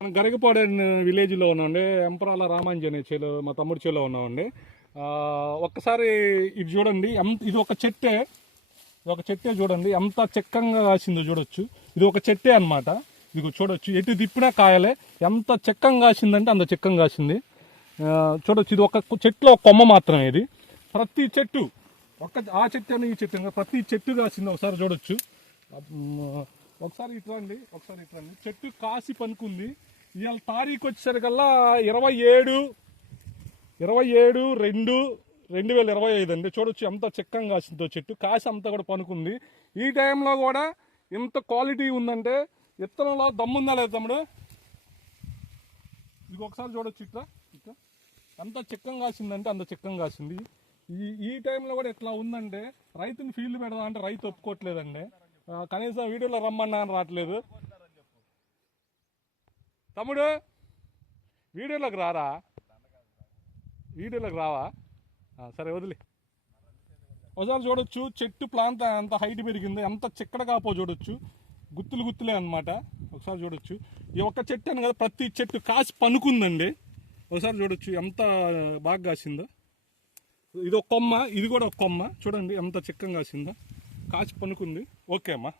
మనం గరికపాడు విలేజ్లో ఉన్నామండి. ఎంపరాల రామాంజనే చేలో మా తమ్ముడి చేలో ఉన్నామండి. ఒక్కసారి ఇది చూడండి, ఇది ఒక చెట్టే, చూడండి ఎంత చెక్కంగా కాసిందో చూడొచ్చు. ఇది ఒక చెట్టే అనమాట. ఇది చూడొచ్చు, ఎటు తిప్పినా కాయలే. ఎంత చెక్కంగా కాసిందంటే అంత చెక్కంగా కాసింది. చూడొచ్చు, ఇది ఒక చెట్లో ఒక కొమ్మ మాత్రమే. ఇది ప్రతి చెట్టు ఆ చెట్టు అని ఈ చెట్టు ప్రతి చెట్టు కాసింది. ఒకసారి చూడొచ్చు. ఒకసారి ఇట్రండి, చెట్టు కాసి పనుకుంది. ఇవాళ తారీఖు వచ్చేసరికల్లా 27/2/2025 అండి. చూడొచ్చు ఎంత చెక్కంగా కాసిందో చెట్టు. కాసి అంతా కూడా పనుకుంది. ఈ టైంలో కూడా ఎంత క్వాలిటీ ఉందంటే విత్తనంలో దమ్ముందా లేదు తమ్ముడు? ఇది ఒకసారి చూడొచ్చు, ఇట్లా ఎంత చెక్కంగా కాసిందంటే అంత చెక్కంగా కాసింది. ఈ టైంలో కూడా ఎట్లా ఉందంటే రైతుని ఫీల్డ్ పెడదాం అంటే రైతు ఒప్పుకోవట్లేదండి. కనీసం వీడియోలో రమ్మన్నా అని రావట్లేదు. తమ్ముడు వీడియోలోకి రావా? సరే వదిలి. ఒకసారి చూడొచ్చు, చెట్టు ప్లాంట్ ఎంత హైట్ పెరిగింది, ఎంత చిక్కడ కాపో చూడొచ్చు. గుత్తులే అనమాట. ఒకసారి చూడొచ్చు, ఈ ఒక్క చెట్టు అని కదా, ప్రతి చెట్టు కాసి పనుకుందండి. ఒకసారి చూడొచ్చు ఎంత బాగా కాసిందో. ఇది ఒక కొమ్మ, ఇది కూడా ఒక కొమ్మ. చూడండి ఎంత చిక్కంగా కాసిందో, కాసి పనుకుంది. ఓకే అమ్మా.